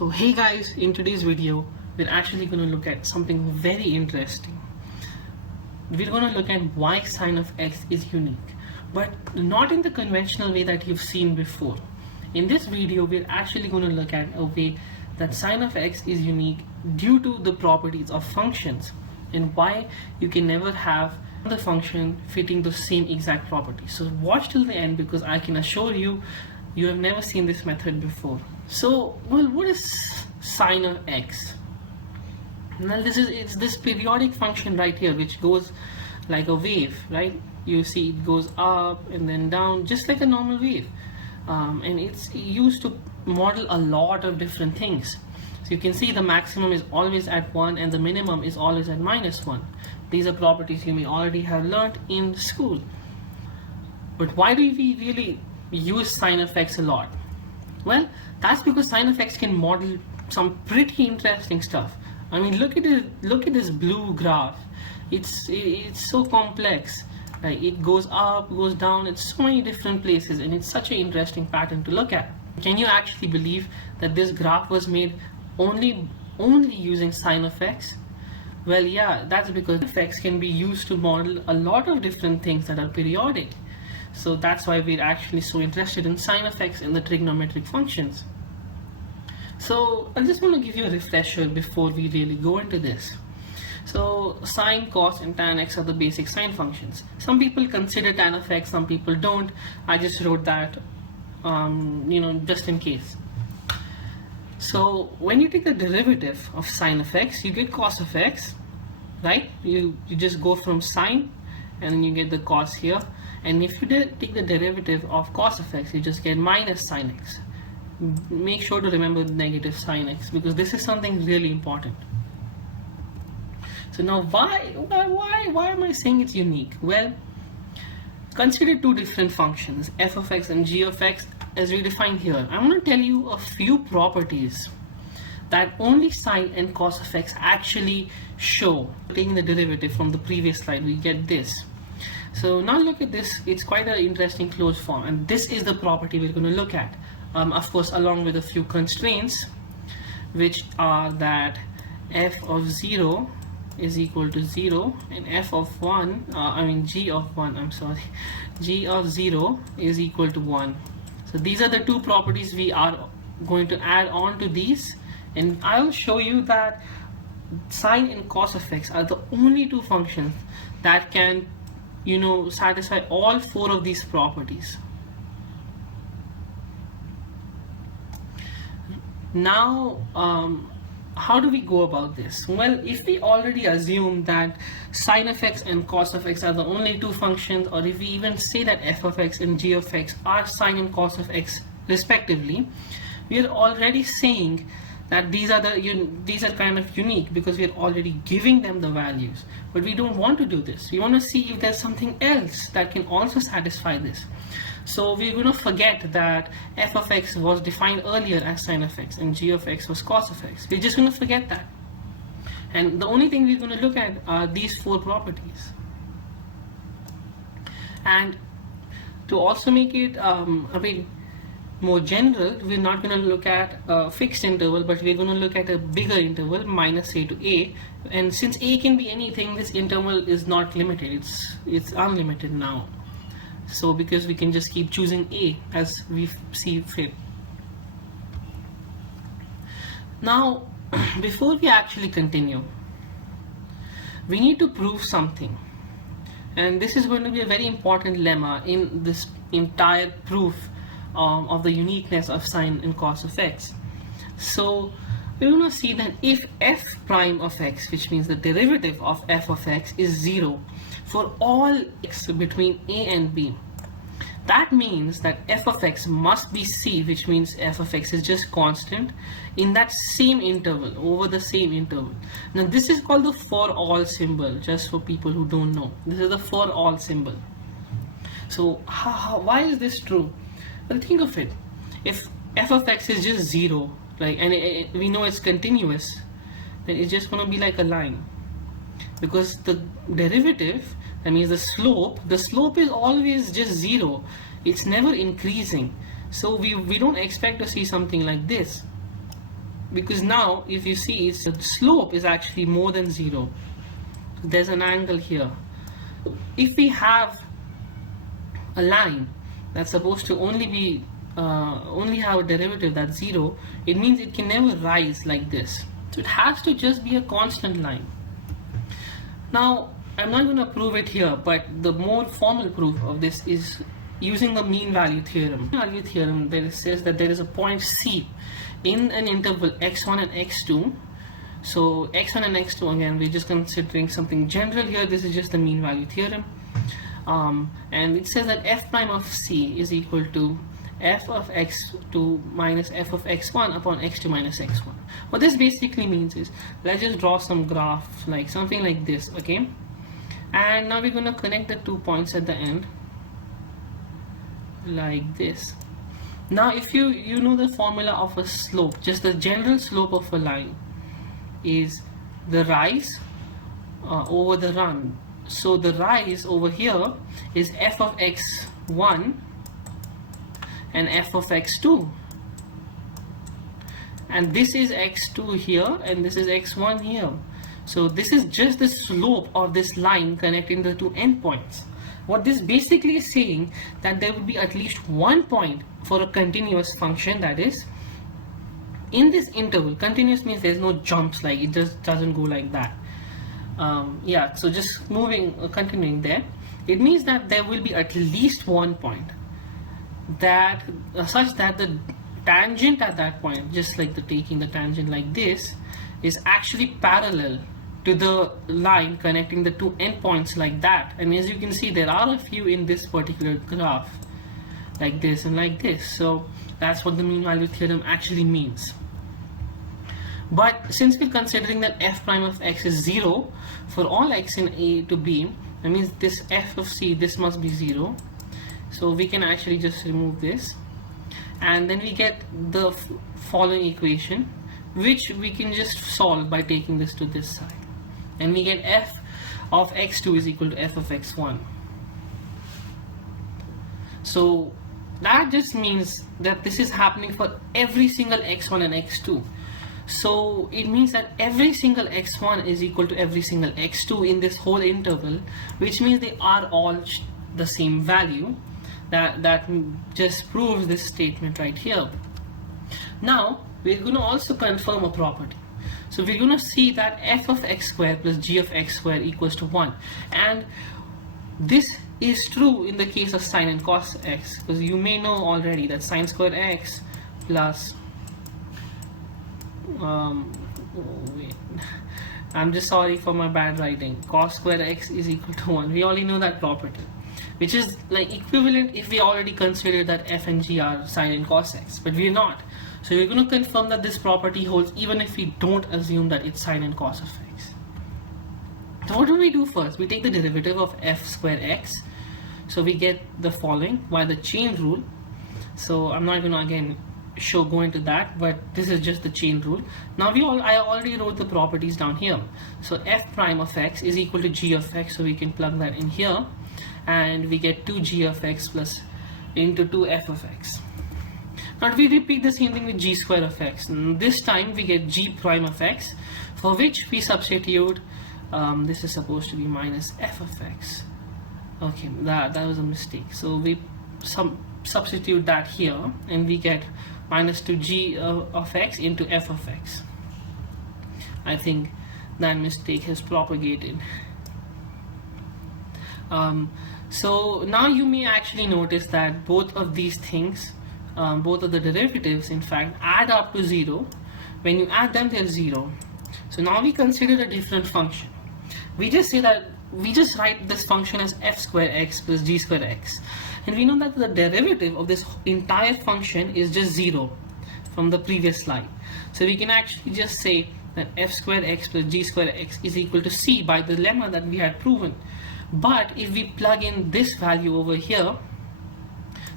So hey guys, in today's video we're actually going to look at something very interesting. We're going to look at why sine of x is unique, but not in the conventional way that you've seen before. In this video we're actually going to look at a way that sine of x is unique due to the properties of functions and why you can never have the function fitting the same exact properties. So watch till the end because I can assure you you have never seen this method before. So, well, what is sine of x? Now it's this periodic function right here which goes like a wave, right? You see it goes up and then down just like a normal wave, and it's used to model a lot of different things. So you can see the maximum is always at 1 and the minimum is always at -1. These are properties you may already have learned in school. But why do we really use sine of x a lot? Well, that's because sine of x can model some pretty interesting stuff. I mean, look at this blue graph. It's so complex. It goes up, goes down. It's so many different places, and it's such an interesting pattern to look at. Can you actually believe that this graph was made only using sine of x? Well, yeah, that's because f(x) can be used to model a lot of different things that are periodic. So that's why we're actually so interested in sine of x and the trigonometric functions. So I just want to give you a refresher before we really go into this. So sine, cos and tan x are the basic sine functions. Some people consider tan of x, some people don't. I just wrote that just in case. So when you take the derivative of sine of x, you get cos of x, right? You just go from sine and then you get the cos here. And if you take the derivative of cos of x, you just get minus sine x. Make sure to remember the negative sine x because this is something really important. So now why am I saying it's unique? Well, consider two different functions, f of x and g of x, as we defined here. I'm going to tell you a few properties that only sine and cos of x actually show. Taking the derivative from the previous slide, we get this. So now look at this. It's quite an interesting closed form, and this is the property we're going to look at. Of course, along with a few constraints, which are that f of 0 is equal to 0 and f of 1, g of 1, g of 0 is equal to 1. So these are the two properties we are going to add on to these, and I'll show you that sine and cos of x are the only two functions that can satisfy all four of these properties. Now how do we go about this? Well, if we already assume that sine of x and cos of x are the only two functions, or if we even say that f of x and g of x are sine and cos of x respectively, we are already saying that these are kind of unique because we are already giving them the values. But we don't want to do this. We want to see if there's something else that can also satisfy this. So we're going to forget that f of x was defined earlier as sine of x and g of x was cos of x. We're just going to forget that. And the only thing we're going to look at are these four properties. And to also make it a bit more general, we're not going to look at a fixed interval, but we're going to look at a bigger interval, minus a to a. And since a can be anything, this interval is not limited. It's unlimited now. So because we can just keep choosing a as we see fit. Now, before we actually continue, we need to prove something. And this is going to be a very important lemma in this entire proof of the uniqueness of sine and cos of x. So we're going to see that if f prime of x, which means the derivative of f of x, is 0 for all x between a and b, that means that f of x must be c, which means f of x is just constant in that same interval, over the same interval. Now this is called the for all symbol, just for people who don't know. This is the for all symbol. So why is this true? Well, think of it. If f of x is just 0, and we know it's continuous, then it's just going to be like a line. Because the derivative, that means the slope is always just 0. It's never increasing. So we don't expect to see something like this. because now if you see, the slope is actually more than 0. There's an angle here. If we have a line that's supposed to only have a derivative that's 0, it means it can never rise like this. So it has to just be a constant line. Now I'm not going to prove it here, but the more formal proof of this is using the mean value theorem. Mean value theorem, there says that there is a point C in an interval x1 and x2. So x1 and x2, again, we're just considering something general here. This is just the mean value theorem. And it says that f prime of C is equal to f of x2 minus f of x1 upon x2 minus x1. What this basically means is, let's just draw some graph like something like this, okay? And now we're going to connect the 2 points at the end like this. Now if you know the formula of a slope, just the general slope of a line is the rise over the run. So the rise over here is f of x1 and f of x2, and this is x2 here and this is x1 here. So this is just the slope of this line connecting the two endpoints. What this basically is saying, that there will be at least one point for a continuous function, that is in this interval. Continuous means there's no jumps, like it just doesn't go like that. Yeah, so just continuing there, it means that there will be at least one point that such that the tangent at that point, just like taking the tangent like this, is actually parallel to the line connecting the two endpoints like that. And as you can see, there are a few in this particular graph, like this and like this. So that's what the mean value theorem actually means. But since we're considering that f prime of x is 0 for all x in a to b, that means this f of c, this must be 0. So we can actually just remove this, and then we get the following equation, which we can just solve by taking this to this side, and we get f of x2 is equal to f of x1. So that just means that this is happening for every single x1 and x2. So it means that every single x1 is equal to every single x2 in this whole interval, which means they are all the same value. That just proves this statement right here. Now we're going to also confirm a property. So we're going to see that f of x squared plus g of x squared equals to 1, and this is true in the case of sine and cos x, because you may know already that sine squared x plus wait, I'm just sorry for my bad writing, cos squared x is equal to 1. We already know that property, which is like equivalent if we already consider that f and g are sine and cos x, but we're not. So we're going to confirm that this property holds even if we don't assume that it's sine and cos of x. So what do we do first? We take the derivative of f squared x. So we get the following by the chain rule. So I'm not going to again go into that, but this is just the chain rule. Now I already wrote the properties down here. So f prime of x is equal to g of x, so we can plug that in here, and we get 2g of x plus into 2f of x. Now we repeat the same thing with g square of x. This time we get g prime of x, for which we substitute this is supposed to be minus f of x. Okay, that was a mistake. So we substitute that here, and we get minus 2g of x into f of x. I think that mistake has propagated. So now you may actually notice that both of these things, both of the derivatives in fact add up to 0. When you add them, they're 0. So now we consider a different function. We just say that we just write this function as f squared x plus g squared x, and we know that the derivative of this entire function is just 0 from the previous slide. So we can actually just say that f squared x plus g squared x is equal to c by the lemma that we had proven. But if we plug in this value over here,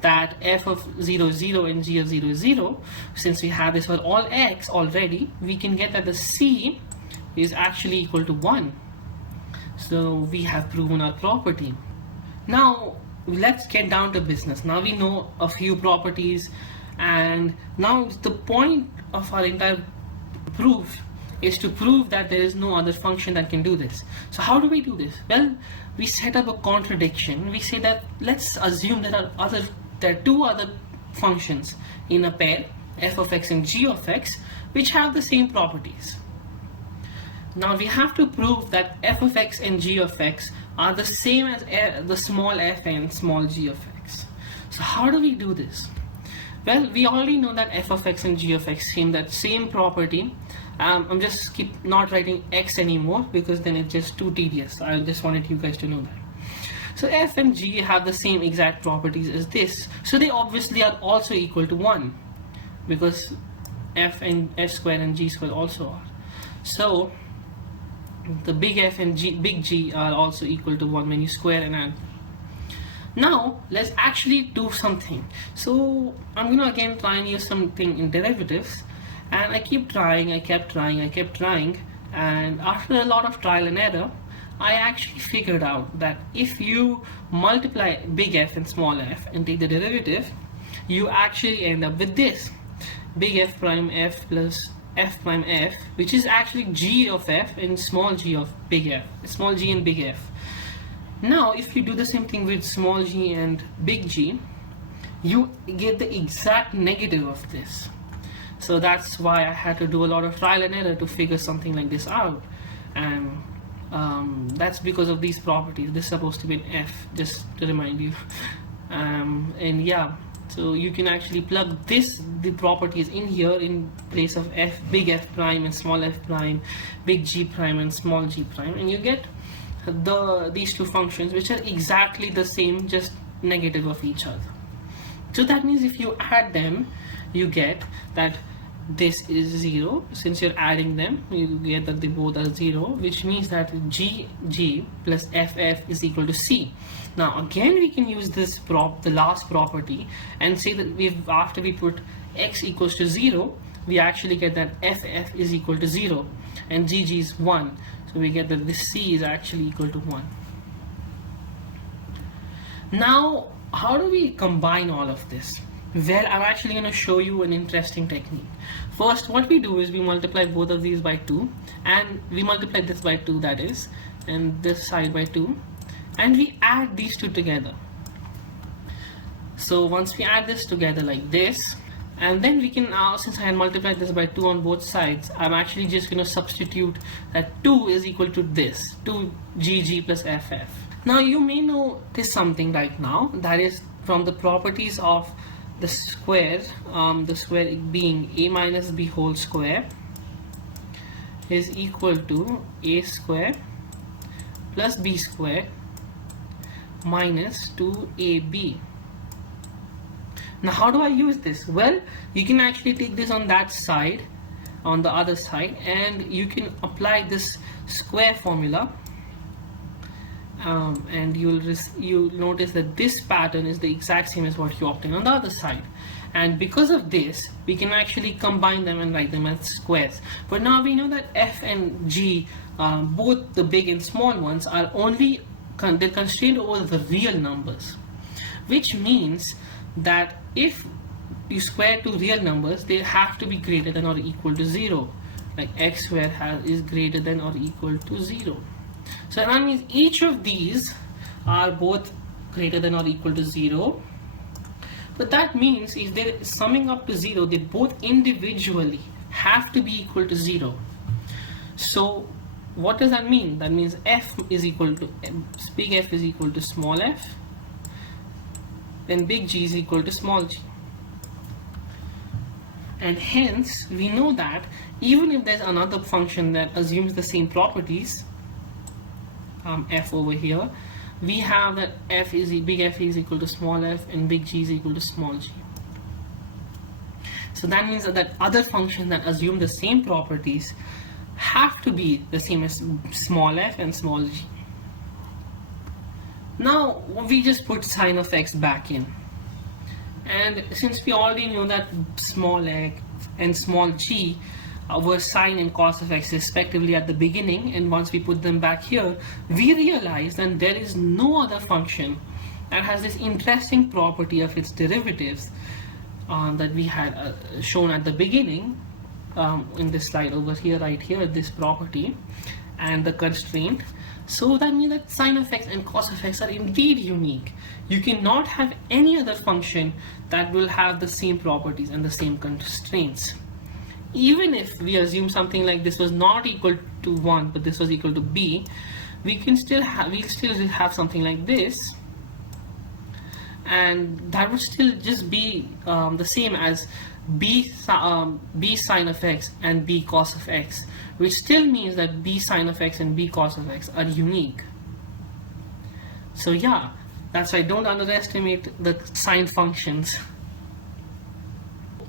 that f of 0 0 and g of 0 0, since we have this for all x already, we can get that the c is actually equal to 1. So we have proven our property. Now let's get down to business. Now we know a few properties, and now the point of our entire prove is to prove that there is no other function that can do this. So how do we do this? Well, we set up a contradiction. We say that let's assume there are two other functions in a pair, f of x and g of x, which have the same properties. Now we have to prove that f of x and g of x are the same as the small f and small g of x. So how do we do this? Well, we already know that f of x and g of x have that same property. I'm just not writing x anymore because then it's just too tedious. I just wanted you guys to know that. So f and g have the same exact properties as this. So they obviously are also equal to 1 because f square and g square also are. So the big F and big G are also equal to 1 when you square and add. Now let's actually do something. So I'm gonna again try and use something in derivatives, and I kept trying, and after a lot of trial and error, I actually figured out that if you multiply big F and small f and take the derivative, you actually end up with this: big F prime f plus f prime f, which is actually g of f and small g of big F, small g and big F. Now if you do the same thing with small g and big G, you get the exact negative of this. So that's why I had to do a lot of trial and error to figure something like this out, and that's because of these properties. This is supposed to be an f, just to remind you. And yeah, so you can actually plug the properties in here in place of f, big F prime and small f prime, big G prime and small g prime, and you get these two functions which are exactly the same, just negative of each other. So that means if you add them, you get that this is 0. Since you're adding them, you get that they both are 0, which means that g plus ff is equal to c. Now again we can use this the last property and say that after we put x equals to 0, we actually get that ff is equal to 0 and gg is 1. So we get that this c is actually equal to 1. Now how do we combine all of this? Well, I'm actually going to show you an interesting technique. First, what we do is we multiply both of these by 2, and we multiply this by 2, that is, and this side by 2, and we add these two together. So once we add this together like this, and then we can now, since I had multiplied this by 2 on both sides, I'm actually just going to substitute that 2 is equal to this, 2gg plus ff. Now you may notice something right now, that is from the properties of the square being a minus b whole square is equal to a square plus b square minus 2ab. Now how do I use this? Well, you can actually take this on that side, on the other side, and you can apply this square formula, and you'll notice that this pattern is the exact same as what you obtain on the other side. And because of this, we can actually combine them and write them as squares. But now we know that f and g, both the big and small ones, are only they're constrained over the real numbers, which means that if you square two real numbers, they have to be greater than or equal to 0, like x squared is greater than or equal to 0. So that means each of these are both greater than or equal to 0, but that means if they're summing up to 0, they both individually have to be equal to 0. So what does that mean? That means f is equal to big F is equal to small f, then big G is equal to small g. And hence we know that even if there's another function that assumes the same properties, f over here, we have that big F is equal to small f and big G is equal to small g. So that means that other functions that assume the same properties have to be the same as small f and small g. Now we just put sine of x back in, and since we already know that small x and small g were sine and cos of x respectively at the beginning, and once we put them back here, we realize that there is no other function that has this interesting property of its derivatives that we had shown at the beginning, in this slide over here, right here, this property and the constraint. So that means that sine of x and cos of x are indeed unique. You cannot have any other function that will have the same properties and the same constraints. Even if we assume something like this was not equal to 1 but this was equal to b, we'll still have something like this, and that would still just be the same as b sine of x and b cos of x, which still means that b sine of x and b cos of x are unique. So yeah, that's why don't underestimate the sine functions.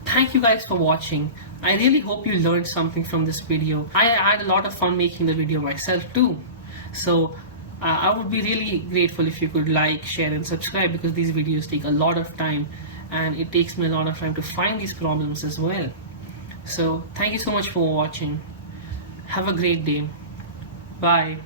Thank you guys for watching. I really hope you learned something from this video. I had a lot of fun making the video myself too. So I would be really grateful if you could like, share and subscribe, because these videos take a lot of time and it takes me a lot of time to find these problems as well. So thank you so much for watching. Have a great day. Bye.